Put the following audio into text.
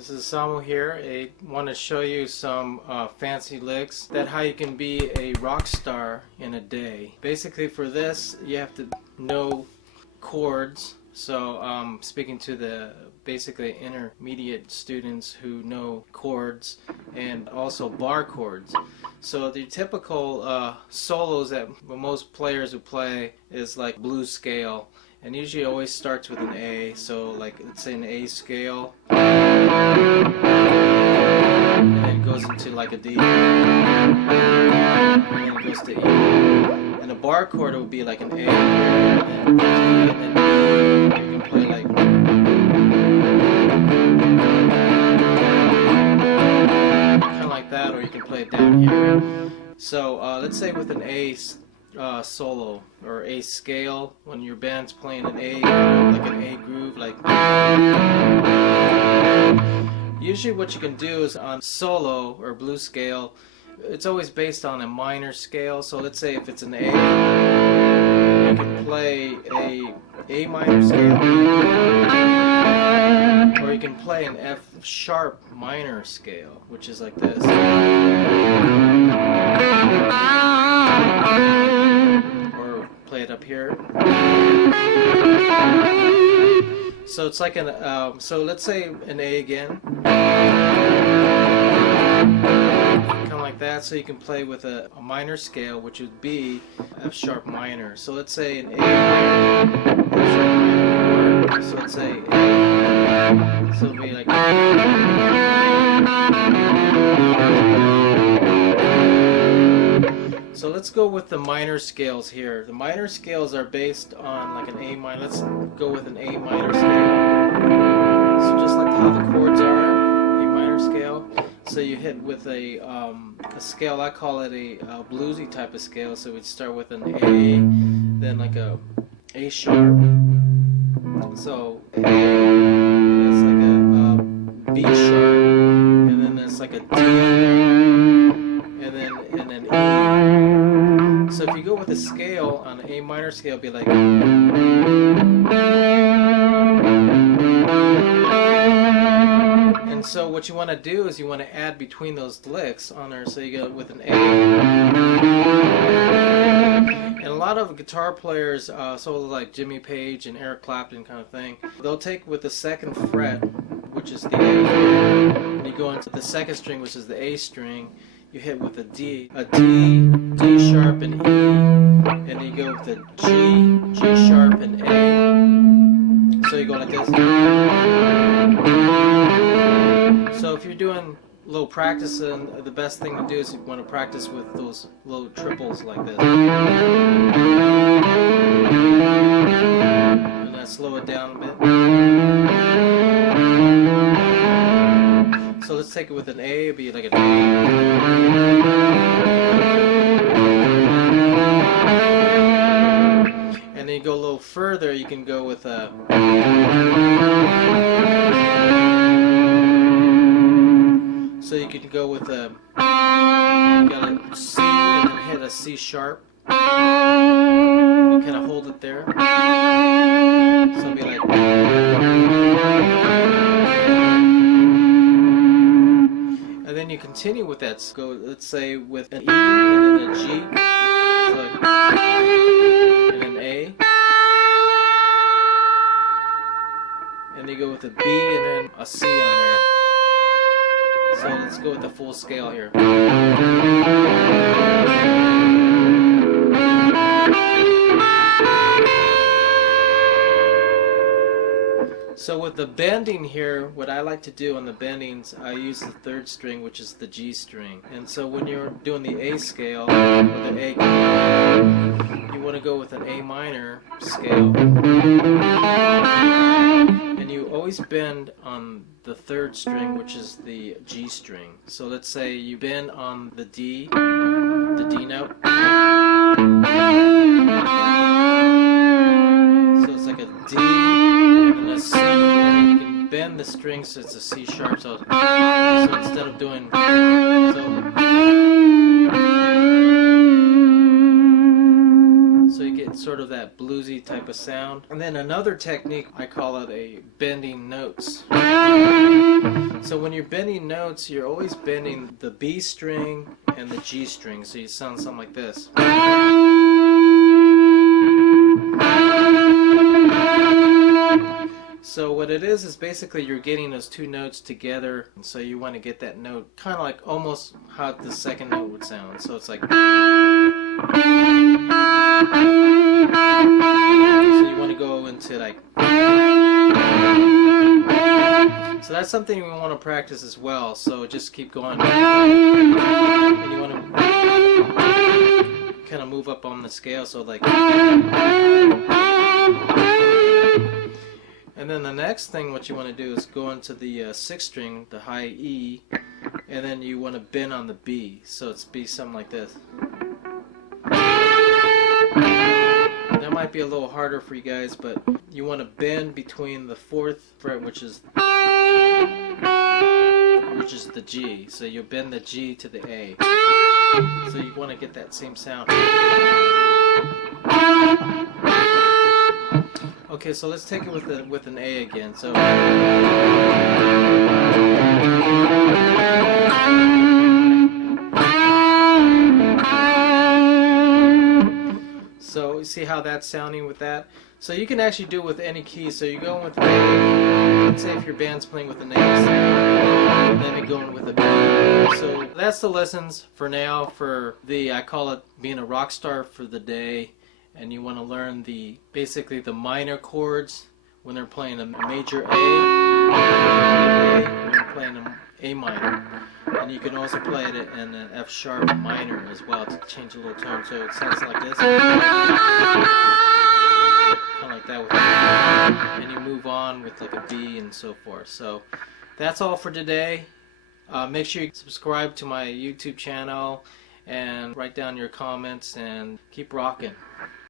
This is Samu here. I want to show you some fancy licks that how you can be a rock star in a day. Basically for this you have to know chords. So speaking to the basically intermediate students who know chords and also bar chords. So the typical solos that most players who play is like blues scale, and usually always starts with an A. So like let's say an A scale, and then it goes into like a D, and then it goes to E. And a bar chord would be like an A, and then D, and then E. You can play like kind of like that, or you can play it down here. So let's say with an A solo or A scale, when your band's playing an A, like an A groove, like usually what you can do is on solo or blues scale, it's always based on a minor scale. So let's say if it's an A, you can play a minor scale, or you can play an F sharp minor scale, which is like this. Or play it up here. So it's like an so let's say an A again, kind of like that. So you can play with a minor scale, which would be F sharp minor. So let's say an A, so let's say A, so it'll be like. So let's go with the minor scales here. The minor scales are based on like an A minor. Let's go with an A minor scale. So just like how the chords are, A minor scale. So you hit with a scale, I call it a bluesy type of scale. So we'd start with an A, then like a A sharp. So A, it's like a B sharp, and then it's like a D, and then E. So if you go with a scale on an A minor scale, it'll be like, and so what you want to do is you want to add between those licks on there. So you go with an A, and a lot of guitar players, so like Jimmy Page and Eric Clapton kind of thing, they'll take with the second fret, which is the A, and you go into the second string, which is the A string. You hit with a D, D sharp and E, and you go with a G sharp and A. So you go like this. So if you're doing a little practicing, the best thing to do is you want to practice with those little triples like this. And then slow it down a bit. So let's take it with an A, it'd be like a D. And then you go a little further, you can go with a. So you can go with a. You got a C and then hit a C sharp. You kind of hold it there. So it'd be like. And then you continue with that. So go, let's say with an E and then a G, so like, and an A, and then you go with a B and then a C on there. So let's go with the full scale here. So with the bending here, what I like to do on the bendings, I use the third string, which is the G string. And so when you're doing the A scale, or the A chord, you want to go with an A minor scale. And you always bend on the third string, which is the G string. So let's say you bend on the D note. So it's like a D, and a C, and you can bend the string so it's a C sharp. So instead of doing so you get sort of that that bluesy type of sound. And then another technique, I call it a bending notes. So when you're bending notes, you're always bending the B string and the G string, so you sound something like this. So what it is basically you're getting those two notes together, and so you want to get that note kind of like almost how the second note would sound. So it's like, so you want to go into like, so that's something we want to practice as well. So just keep going, and you want to kind of move up on the scale, so like. And then the next thing what you want to do is go into the sixth string, the high E, and then you want to bend on the B. So it's be something like this. That might be a little harder for you guys, but you want to bend between the fourth fret, which is the G. So you bend the G to the A. So you want to get that same sound. Okay, so let's take it with an A again. So you see how that's sounding with that? So you can actually do it with any key. So you go with, let's say if your band's playing with an A, and then you're going with a B. So that's the lessons for now for I call it being a rock star for the day. And you want to learn basically the minor chords when they're playing a major A, when they're playing an A minor. And you can also play it in an F sharp minor as well to change a little tone. So it sounds like this. Kind of like that. And you move on with like a B and so forth. So that's all for today. Make sure you subscribe to my YouTube channel and write down your comments and keep rocking.